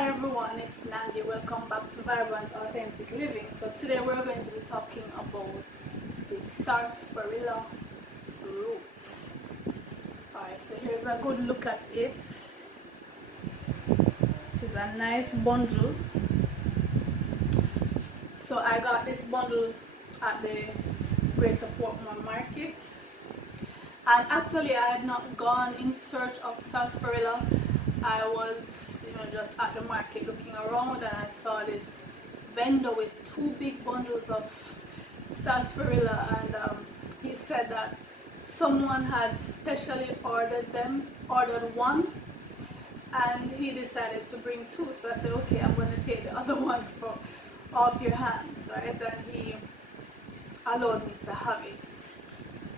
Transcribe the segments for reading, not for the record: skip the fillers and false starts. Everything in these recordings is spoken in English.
Hi everyone, it's Nandi. Welcome back to Vibrant Authentic Living. So today we're going to be talking about the Sarsaparilla root. Alright, so here's a good look at it. This is a nice bundle. So I got this bundle at the Greater Portmore Market. And actually I had not gone in search of sarsaparilla. I was just at the market looking around, and I saw this vendor with two big bundles of sarsaparilla, and he said that someone had specially ordered one, and he decided to bring two. So I said, okay, I'm going to take the other one off your hands, right? And he allowed me to have it.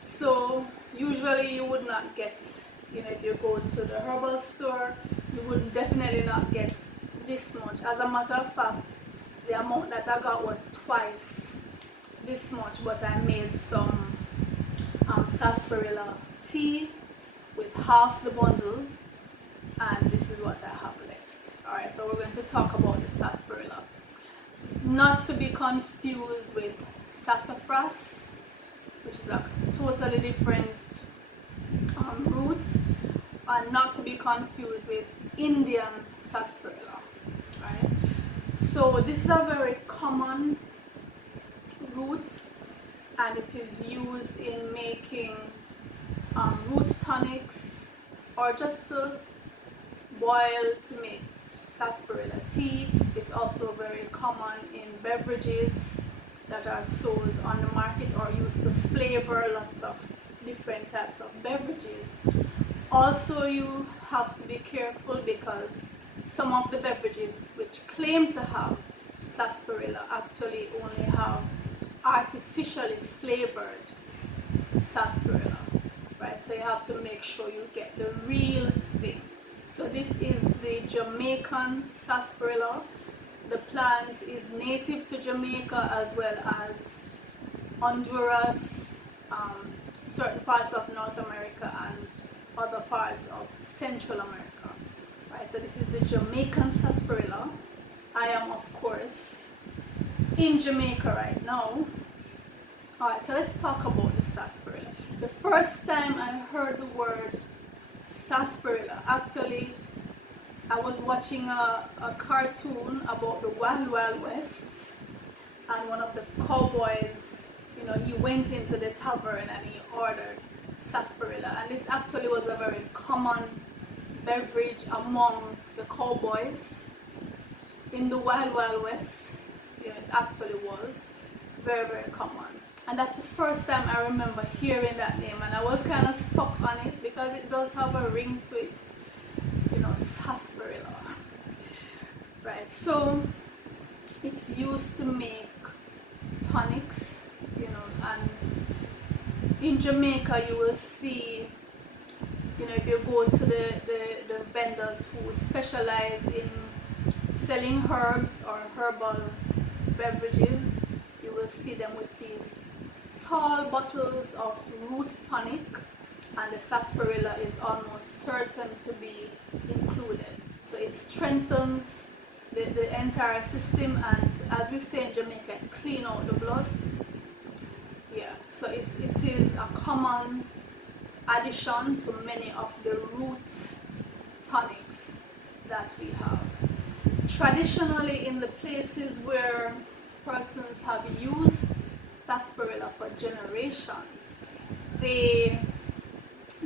So usually you would not get, if you go to the herbal store, you would definitely not get this much. As a matter of fact, the amount that I got was twice this much, but I made some sarsaparilla tea with half the bundle, and this is what I have left. Alright, so we're going to talk about the sarsaparilla. Not to be confused with sassafras, which is a totally different root, and not to be confused with Indian sarsaparilla, right? So this is a very common root, and it is used in making root tonics, or just to boil to make sarsaparilla tea. It's also very common in beverages that are sold on the market or used to flavor lots of different types of beverages. Also, you have to be careful because some of the beverages which claim to have sarsaparilla actually only have artificially flavored sarsaparilla, right? So you have to make sure you get the real thing. So this is the Jamaican sarsaparilla. The plant is native to Jamaica as well as Honduras, certain parts of North America, and other parts of Central America. Right, so this is the Jamaican sarsaparilla. I am, of course, in Jamaica right now. Alright, so let's talk about the sarsaparilla. The first time I heard the word sarsaparilla, actually, I was watching a cartoon about the Wild Wild West, and one of the cowboys, he went into the tavern and he ordered sarsaparilla, and this actually was a very common beverage among the cowboys in the Wild Wild West. It actually was very, very common, and that's the first time I remember hearing that name, and I was kind of stuck on it because it does have a ring to it, sarsaparilla, right? So it's used to make tonics, and in Jamaica you will see, if you go to the vendors who specialize in selling herbs or herbal beverages, you will see them with these tall bottles of root tonic, and the sarsaparilla is almost certain to be included. So it strengthens the entire system, and as we say in Jamaica, clean out the blood. Yeah, so it is a common addition to many of the root tonics that we have. Traditionally, in the places where persons have used sarsaparilla for generations, they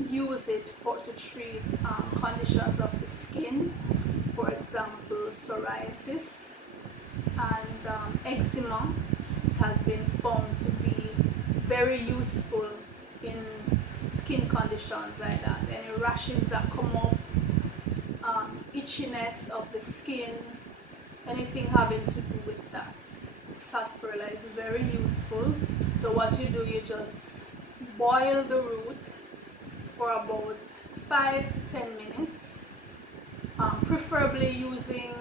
use it to treat conditions of the skin, for example psoriasis and eczema. It has been found to be very useful in skin conditions like that. Any rashes that come up, itchiness of the skin, anything having to do with that, sarsaparilla is very useful. So what you do, you just boil the root for about 5 to 10 minutes, preferably using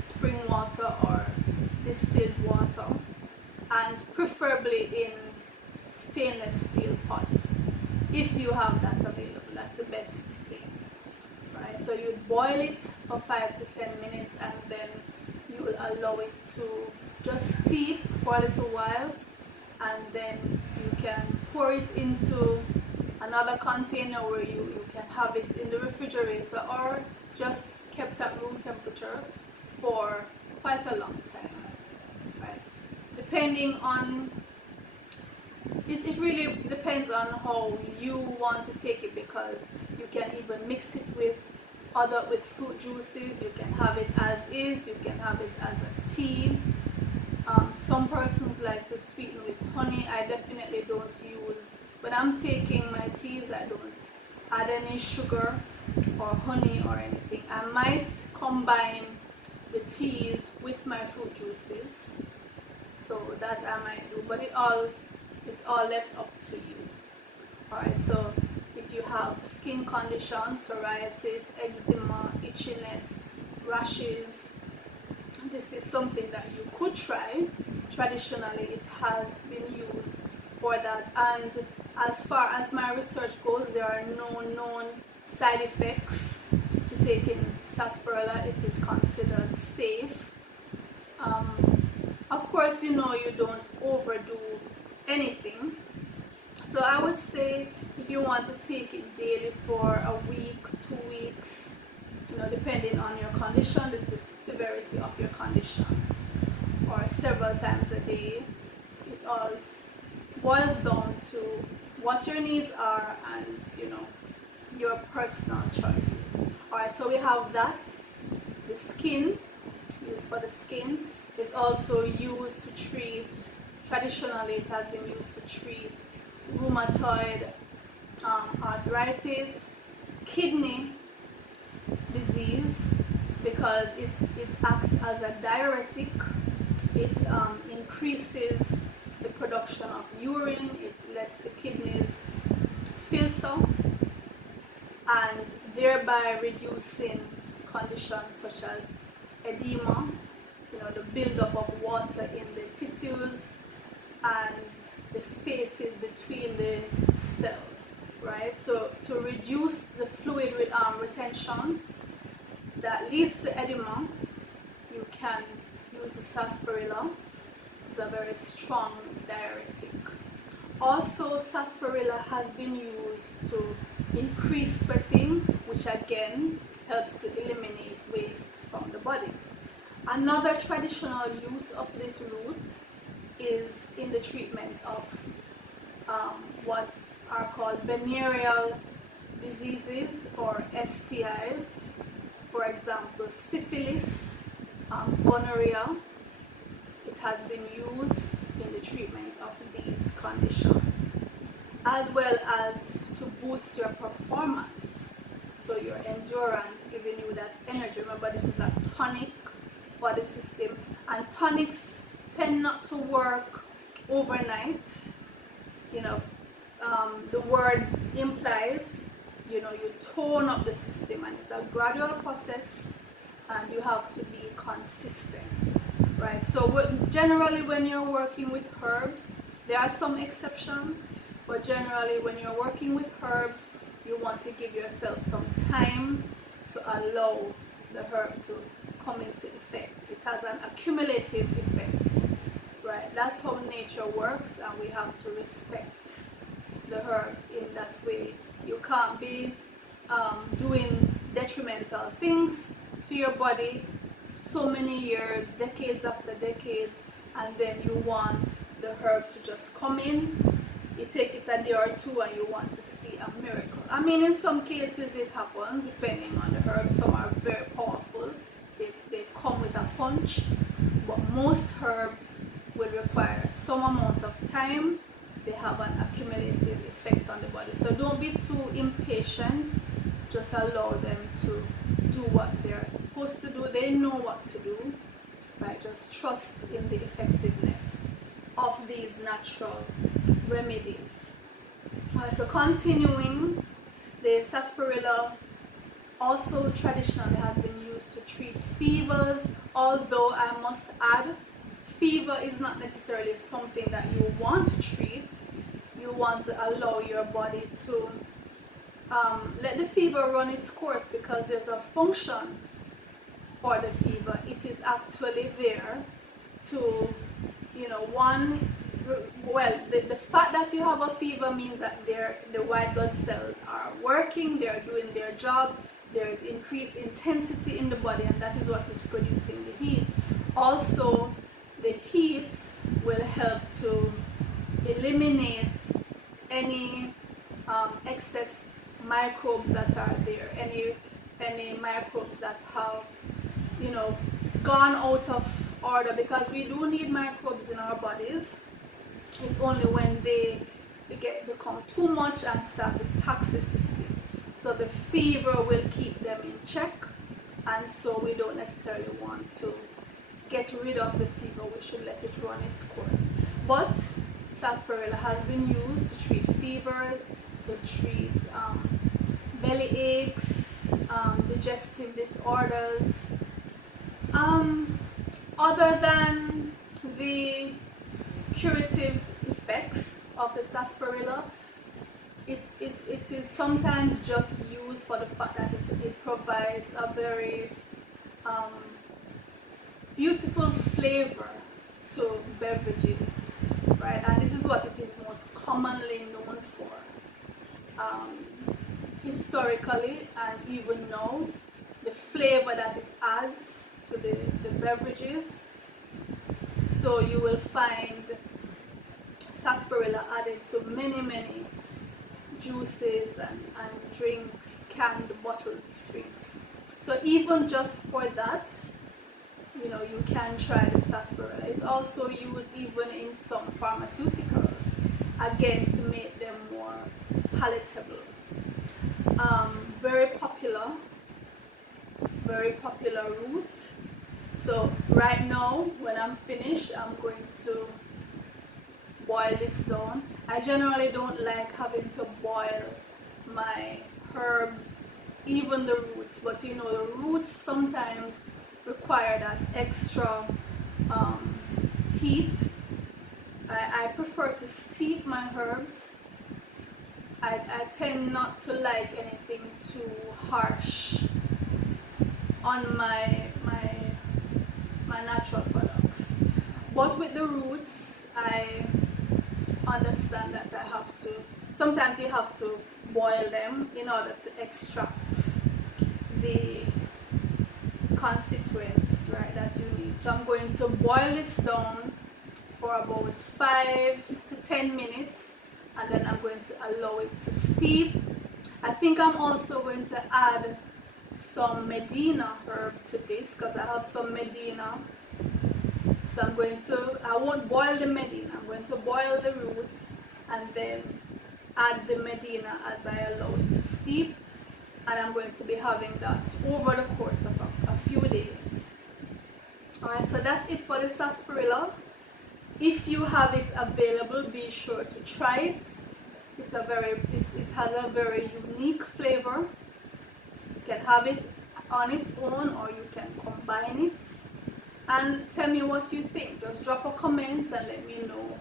spring water or distilled water, and preferably in stainless steel pots if you have that available. That's the best thing, right? right? So you boil it for 5 to 10 minutes, and then you will allow it to just steep for a little while, and then you can pour it into another container where you can have it in the refrigerator or just kept at room temperature for quite a long time, right? Depending on it really depends on how you want to take it, because you can even mix it with fruit juices. You can have it as is, you can have it as a tea. Some persons like to sweeten with honey. I definitely don't use, when I'm taking my teas, I don't add any sugar or honey or anything. I might combine the teas with my fruit juices, so that I might do, but it's all left up to you. Alright, so if you have skin conditions, psoriasis, eczema, itchiness, rashes, this is something that you could try. Traditionally, it has been used for that, and as far as my research goes, there are no known side effects to taking sarsaparilla. It is considered safe. Of course, you don't overdo anything. So I would say if you want to take it daily for a week, 2 weeks, depending on your condition, this is severity of your condition, or several times a day, it all boils down to what your needs are and your personal choices. Alright, so we have that. The skin, used for the skin, is also used to treat, traditionally it has been used to treat rheumatoid arthritis, kidney disease, because it acts as a diuretic. It increases the production of urine, it lets the kidneys filter, and thereby reducing conditions such as edema, the buildup of water in the tissues and the spaces between the cells, right? So to reduce the fluid retention that leads to edema, you can use the sarsaparilla. It's a very strong diuretic. Also, sarsaparilla has been used to increase sweating, which again helps to eliminate waste from the body. Another traditional use of this root is in the treatment of what are called venereal diseases or STIs. For example, syphilis, gonorrhea. It has been used in the treatment of these conditions, as well as to boost your performance, so your endurance, giving you that energy. Remember, this is a tonic for the system, and tonics tend not to work overnight. The word implies, you tone up the system, and it's a gradual process, and you have to be consistent, right? So generally when you're working with herbs, there are some exceptions, but generally when you're working with herbs, you want to give yourself some time to allow the herb to come into effect. It has an accumulative effect, right? That's how nature works, and we have to respect the herbs in that way. You can't be doing detrimental things to your body so many years, decades after decades, and then you want the herb to just come in. You take it a day or two and you want to see a miracle. I mean, in some cases it happens, depending on the herb. Some are very powerful, they come with a punch, but most herbs will require some amount of time. They have an accumulative effect on the body. So don't be too impatient. Just allow them to do what they're supposed to do. They know what to do, right? Just trust in the effectiveness of these natural remedies. Alright, so continuing, the sarsaparilla also traditionally has been used to treat fevers, although I must add, fever is not necessarily something that you want to treat. You want to allow your body to let the fever run its course, because there's a function for the fever. It is actually there to, the fact that you have a fever means that the white blood cells are working, they're doing their job, there is increased intensity in the body, and that is what is producing the heat. Also, the heat will help to eliminate any excess microbes that are there, any microbes that have gone out of order, because we do need microbes in our bodies. It's only when they become too much and start to tax the system. So the fever will keep them in check, and so we don't necessarily want to get rid of the fever. We should let it run its course. But sarsaparilla has been used to treat fevers, to treat belly aches, digestive disorders. Other than the curative effects of the sarsaparilla, it is sometimes just used for the fact that it provides a very beautiful flavor to beverages, right? And this is what it is most commonly known for. Historically and even now, the flavor that it adds to the beverages. So you will find sarsaparilla added to many juices and drinks, canned, bottled drinks. So even just for that, you can try the sarsaparilla. It's also used even in some pharmaceuticals, again, to make them more palatable. Very popular root. So right now, when I'm finished, I'm going to boil this down. I generally don't like having to boil my herbs, even the roots, but the roots sometimes require that extra heat. I prefer to steep my herbs. I tend not to like anything too harsh on my natural products. But with the roots, I understand that sometimes you have to boil them in order to extract the constituents, right, that you need. So I'm going to boil this down for about 5 to 10 minutes, and then I'm going to allow it to steep. I think I'm also going to add some medina herb to this, because I have some medina. So I won't boil the medina, I'm going to boil the roots and then add the medina as I allow it to steep, and I'm going to be having that over the course of a few days. Alright, so that's it for the sarsaparilla. If you have it available, be sure to try it. It has a very unique flavor. You can have it on its own, or you can combine it. And tell me what you think. Just drop a comment and let me know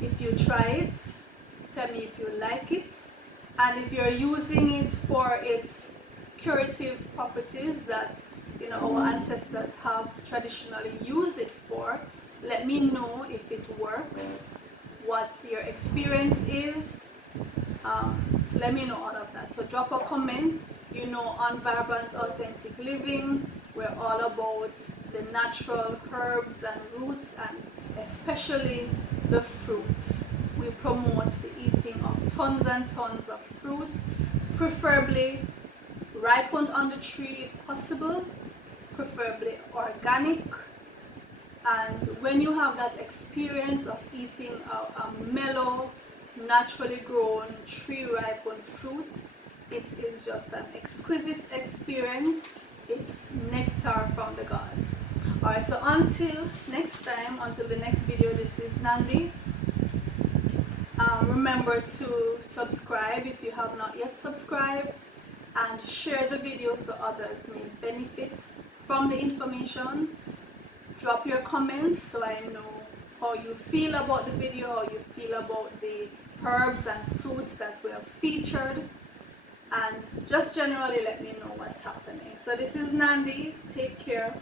if you try it. Tell me if you like it, and if you're using it for its curative properties that our ancestors have traditionally used it for. Let me know if it works, what your experience is. Let me know all of that. So drop a comment. On Vibrant Authentic Living, we're all about the natural herbs and roots, and especially the fruits. We promote the eating of tons and tons of fruits, preferably ripened on the tree if possible, preferably organic. And when you have that experience of eating a mellow, naturally grown, tree ripened fruit, it is just an exquisite experience. It's nectar from the gods. Alright, so until next time, until the next video, this is Nandi. Remember to subscribe if you have not yet subscribed, and share the video so others may benefit from the information. Drop your comments so I know how you feel about the video, how you feel about the herbs and fruits that we have featured. and just generally let me know what's happening. So this is Nandi. Take care.